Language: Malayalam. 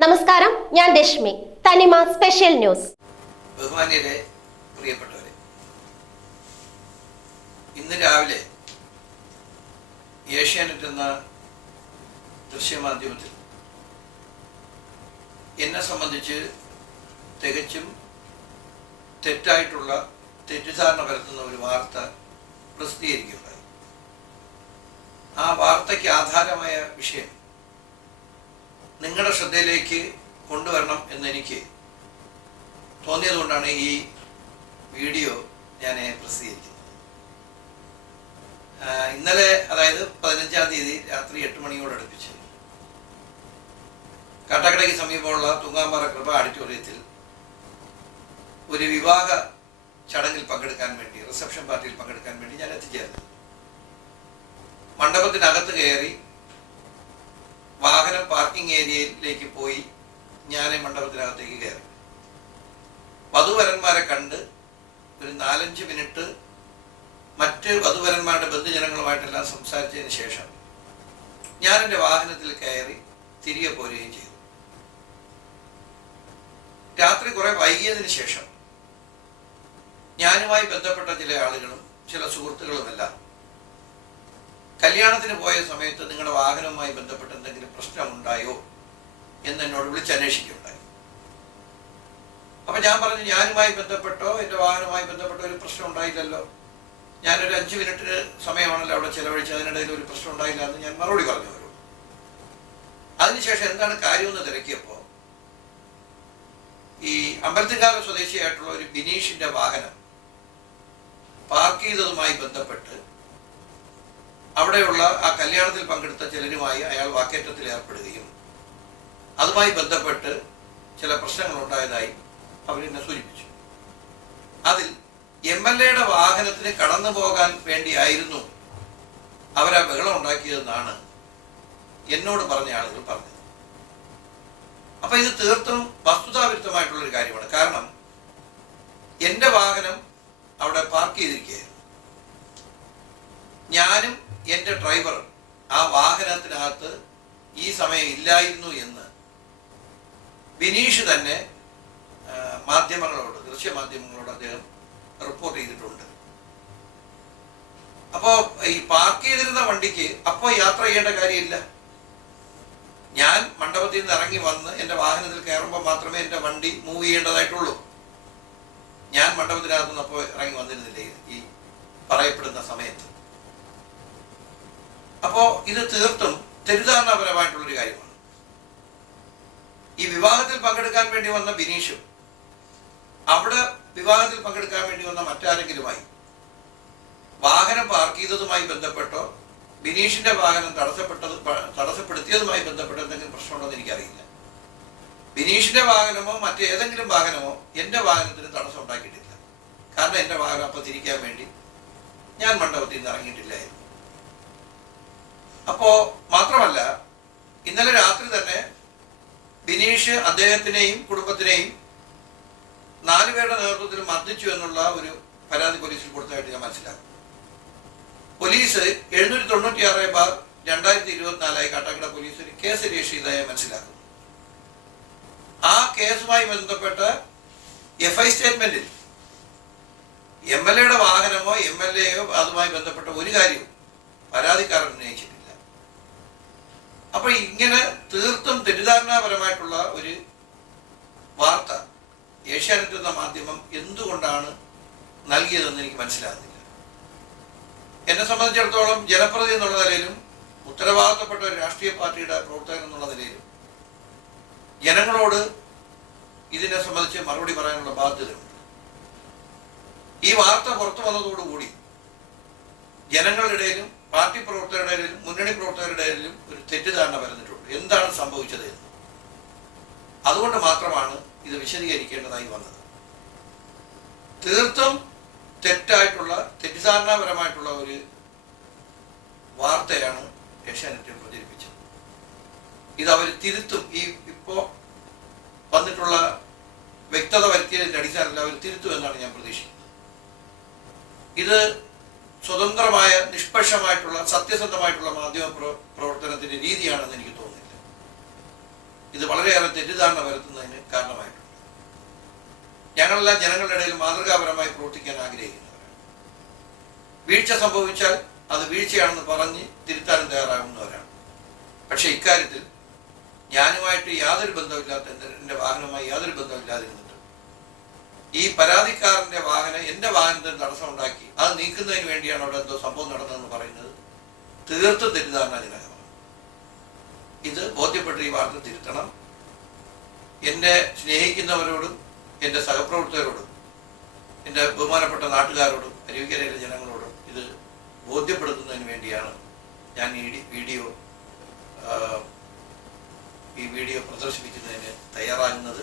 നമസ്കാരം ഞാൻ രശ്മി. തനിമ സ്പെഷ്യൽ ന്യൂസ്. ബഹുമാന്യരെ പ്രിയപ്പെട്ടവരെ. ഇന്ന് രാവിലെ ഏഷ്യാനെറ്റ് എന്ന ദൃശ്യമാധ്യമത്തിൽ എന്നെ സംബന്ധിച്ച് തികച്ചും തെറ്റായിട്ടുള്ള തെറ്റിദ്ധാരണ പരത്തുന്ന ഒരു വാർത്ത പ്രസിദ്ധീകരിക്കുകയുണ്ടായി ആ വാർത്തയ്ക്ക് ആധാരമായ വിഷയം നിങ്ങളുടെ ശ്രദ്ധയിലേക്ക് കൊണ്ടുവരണം എന്നെനിക്ക് തോന്നിയതുകൊണ്ടാണ് ഈ വീഡിയോ ഞാൻ പ്രസിദ്ധീകരിക്കുന്നത്. ഇന്നലെ അതായത് പതിനഞ്ചാം തീയതി രാത്രി എട്ട് മണിയോട് അടുപ്പിച്ച് കാട്ടാക്കടയ്ക്ക് സമീപമുള്ള തുങ്ങാമ്പാറ കൃപ ഓഡിറ്റോറിയത്തിൽ ഒരു വിവാഹ ചടങ്ങിൽ പങ്കെടുക്കാൻ വേണ്ടി റിസപ്ഷൻ പാർട്ടിയിൽ പങ്കെടുക്കാൻ വേണ്ടി ഞാൻ എത്തിച്ചേർന്നു. മണ്ഡപത്തിനകത്ത് കയറി വാഹനം പാർക്കിംഗ് ഏരിയയിലേക്ക് പോയി ഞാൻ മണ്ഡപത്തിനകത്തേക്ക് കയറി. വധുവരന്മാരെ കണ്ട് ഒരു നാലഞ്ച് മിനിറ്റ് മറ്റ് വധുവരന്മാരുടെ ബന്ധുജനങ്ങളുമായിട്ടെല്ലാം സംസാരിച്ചതിന് ശേഷം ഞാൻ എന്റെ വാഹനത്തിൽ കയറി തിരികെ പോരുകയും ചെയ്തു. രാത്രി കുറെ വൈകിയതിന് ശേഷം ഞാനുമായി ബന്ധപ്പെട്ട ചില ആളുകളും ചില സുഹൃത്തുക്കളുമെല്ലാം കല്യാണത്തിന് പോയ സമയത്ത് നിങ്ങളുടെ വാഹനവുമായി ബന്ധപ്പെട്ട് എന്തെങ്കിലും പ്രശ്നമുണ്ടായോ എന്ന് എന്നോട് വിളിച്ചന്വേഷിക്കുകയുണ്ടായി അപ്പൊ ഞാൻ പറഞ്ഞു ഞാനുമായി ബന്ധപ്പെട്ടോ എന്റെ വാഹനവുമായി ബന്ധപ്പെട്ടോ ഒരു പ്രശ്നം ഉണ്ടായില്ലല്ലോ. ഞാനൊരു അഞ്ചു മിനിറ്റ് സമയമാണല്ലോ അവിടെ ചെലവഴിച്ച് അതിനിടയിൽ ഒരു പ്രശ്നം ഉണ്ടായില്ല എന്ന് ഞാൻ മറുപടി പറഞ്ഞു വരും അതിനുശേഷം എന്താണ് കാര്യമെന്ന് തിരക്കിയപ്പോ ഈ അമ്പലത്തിൻകാല സ്വദേശിയായിട്ടുള്ള ഒരു ബിനീഷിന്റെ വാഹനം പാർക്ക് ചെയ്തതുമായി ബന്ധപ്പെട്ട് അവിടെയുള്ള ആ കല്യാണത്തിൽ പങ്കെടുത്ത ചിലരുമായി അയാൾ വാക്കേറ്റത്തിൽ ഏർപ്പെടുകയും അതുമായി ബന്ധപ്പെട്ട് ചില പ്രശ്നങ്ങൾ ഉണ്ടായതായി അവരെന്നെ സൂചിപ്പിച്ചു. അതിൽ എം എൽ എയുടെ വാഹനത്തിന് കടന്നു പോകാൻ വേണ്ടിയായിരുന്നു അവരാ ബഹളം ഉണ്ടാക്കിയതെന്നാണ് എന്നോട് പറഞ്ഞ ആളുകൾ പറഞ്ഞത്. അപ്പൊ ഇത് തീർത്തും വസ്തുതാവിരുദ്ധമായിട്ടുള്ള ഒരു കാര്യമാണ്. കാരണം എന്റെ വാഹനം അവിടെ പാർക്ക് ചെയ്തിരിക്കുകയായിരുന്നു ഞാനും എന്റെ ഡ്രൈവർ ആ വാഹനത്തിനകത്ത് ഈ സമയം ഇല്ലായിരുന്നു എന്ന്. ബിനീഷ് തന്നെ മാധ്യമങ്ങളോട് ദൃശ്യമാധ്യമങ്ങളോട് അദ്ദേഹം റിപ്പോർട്ട് ചെയ്തിട്ടുണ്ട്. അപ്പോ ഈ പാർക്ക് ചെയ്തിരുന്ന വണ്ടിക്ക് അപ്പോ യാത്ര ചെയ്യേണ്ട കാര്യമില്ല. ഞാൻ മണ്ഡപത്തിൽ നിന്ന് ഇറങ്ങി വന്ന് എന്റെ വാഹനത്തിൽ കയറുമ്പോൾ മാത്രമേ എന്റെ വണ്ടി മൂവ് ചെയ്യേണ്ടതായിട്ടുള്ളൂ. ഞാൻ മണ്ഡപത്തിനകത്ത് നിന്ന് അപ്പോൾ ഇറങ്ങി വന്നിരുന്നില്ലേ ഈ പറയപ്പെടുന്ന സമയത്ത്. അപ്പോ ഇത് തീർത്തും തെറ്റിദ്ധാരണപരമായിട്ടുള്ളൊരു കാര്യമാണ്. ഈ വിവാഹത്തിൽ പങ്കെടുക്കാൻ വേണ്ടി വന്ന ബിനീഷും അവിടെ വിവാഹത്തിൽ പങ്കെടുക്കാൻ വേണ്ടി വന്ന മറ്റാരെങ്കിലുമായി വാഹനം പാർക്ക് ചെയ്തതുമായി ബന്ധപ്പെട്ടോ ബിനീഷിന്റെ വാഹനം തടസ്സപ്പെട്ടത് തടസ്സപ്പെടുത്തിയതുമായി ബന്ധപ്പെട്ട് എന്തെങ്കിലും പ്രശ്നമുണ്ടോ എന്ന് എനിക്കറിയില്ല. ബിനീഷിന്റെ വാഹനമോ മറ്റേതെങ്കിലും വാഹനമോ എന്റെ വാഹനത്തിന് തടസ്സം ഉണ്ടാക്കിയിട്ടില്ല. കാരണം എന്റെ വാഹനം അപ്പൊ തിരിക്കാൻ വേണ്ടി ഞാൻ മണ്ഡപത്തിൽ നിന്ന് ഇറങ്ങിയിട്ടില്ലായിരുന്നു. അപ്പോ മാത്രമല്ല ഇന്നലെ രാത്രി തന്നെ ബിനീഷ് അദ്ദേഹത്തിനെയും കുടുംബത്തിനെയും നാലുപേരുടെ നേതൃത്വത്തിൽ മർദ്ദിച്ചു എന്നുള്ള ഒരു പരാതി പോലീസിൽ കൊടുത്തതായിട്ട് ഞാൻ മനസ്സിലാക്കും പോലീസ് എഴുന്നൂറ്റി തൊണ്ണൂറ്റി ആറ് ബാർ രണ്ടായിരത്തി ഇരുപത്തിനാലായി കാട്ടാക്കട പോലീസ് ഒരു കേസ് രജിസ്റ്റർ ചെയ്തതായി മനസ്സിലാക്കുന്നു. ആ കേസുമായി ബന്ധപ്പെട്ട എഫ് ഐ സ്റ്റേറ്റ്മെന്റിൽ എം എൽ എയുടെ വാഹനമോ എം എൽ എയോ അതുമായി ബന്ധപ്പെട്ട ഒരു കാര്യവും പരാതിക്കാരൻ ഉന്നയിച്ചിട്ടില്ല അപ്പൊ ഇങ്ങനെ തീർത്തും തെറ്റിദ്ധാരണാപരമായിട്ടുള്ള ഒരു വാർത്ത ഏഷ്യാനെറ്റ് എന്ന മാധ്യമം എന്തുകൊണ്ടാണ് നൽകിയതെന്ന് എനിക്ക് മനസ്സിലാകുന്നില്ല. എന്നെ സംബന്ധിച്ചിടത്തോളം ജനപ്രതി എന്നുള്ള നിലയിലും ഉത്തരവാദിത്തപ്പെട്ട ഒരു രാഷ്ട്രീയ പാർട്ടിയുടെ പ്രവർത്തകൻ എന്നുള്ള നിലയിലും ജനങ്ങളോട് ഇതിനെ സംബന്ധിച്ച് മറുപടി പറയാനുള്ള ബാധ്യതയുണ്ട്. ഈ വാർത്ത പുറത്തു വന്നതോടുകൂടി ജനങ്ങളുടെ ഇടയിലും പാർട്ടി പ്രവർത്തകരുടെ ഇടയിലും മുന്നണി പ്രവർത്തകരുടെ ഇടയിലും ഒരു തെറ്റിദ്ധാരണ വരുന്നിട്ടുണ്ട് എന്താണ് സംഭവിച്ചത് എന്ന്. അതുകൊണ്ട് മാത്രമാണ് ഇത് വിശദീകരിക്കേണ്ടതായി വന്നത്. തീർത്തും തെറ്റായിട്ടുള്ള തെറ്റിദ്ധാരണാപരമായിട്ടുള്ള ഒരു വാർത്തയാണ് ഏഷ്യാനെറ്റ് പ്രചരിപ്പിച്ചത്. ഇത് അവർ തിരുത്തും. ഈ ഇപ്പോ വന്നിട്ടുള്ള വ്യക്തത വരുത്തിയതിന്റെ അടിസ്ഥാനത്തിൽ അവർ തിരുത്തും എന്നാണ് ഞാൻ പ്രതീക്ഷിക്കുന്നത്. ഇത് സ്വതന്ത്രമായ നിഷ്പക്ഷമായിട്ടുള്ള സത്യസന്ധമായിട്ടുള്ള മാധ്യമ പ്രവർത്തനത്തിന്റെ രീതിയാണെന്ന് എനിക്ക് തോന്നുന്നില്ല ഇത് വളരെയേറെ തെറ്റിദ്ധാരണ വരുത്തുന്നതിന് കാരണമായിട്ടുണ്ട്. ഞങ്ങളെല്ലാം ജനങ്ങളുടെ ഇടയിൽ മാതൃകാപരമായി പ്രവർത്തിക്കാൻ ആഗ്രഹിക്കുന്നവരാണ്. വീഴ്ച സംഭവിച്ചാൽ അത് വീഴ്ചയാണെന്ന് പറഞ്ഞ് തിരുത്താനും തയ്യാറാകുന്നവരാണ്. പക്ഷെ ഇക്കാര്യത്തിൽ ഞാനുമായിട്ട് യാതൊരു ബന്ധമില്ലാത്ത എന്റെ വാഹനവുമായി യാതൊരു ബന്ധമില്ലാതിരുന്നിട്ട് ഈ പരാതിക്കാരന്റെ വാഹനം എന്റെ വാഹനത്തിന് തടസ്സമുണ്ടാക്കി. അത് നീക്കുന്നതിന് വേണ്ടിയാണ് അവിടെ എന്തോ സംഭവം നടന്നതെന്ന് പറയുന്നത്. തീർത്തും തെറ്റിദ്ധാരണജനകമാണ് ഇത് ബോധ്യപ്പെട്ട് ഈ വാർത്ത തിരുത്തണം. എന്നെ സ്നേഹിക്കുന്നവരോടും എന്റെ സഹപ്രവർത്തകരോടും എന്റെ ബഹുമാനപ്പെട്ട നാട്ടുകാരോടും അരുവിക്കരയിലെ ജനങ്ങളോടും ഇത് ബോധ്യപ്പെടുത്തുന്നതിന് വേണ്ടിയാണ് ഞാൻ ഈ വീഡിയോ ഈ വീഡിയോ പ്രദർശിപ്പിക്കുന്നതിന് തയ്യാറാകുന്നത്.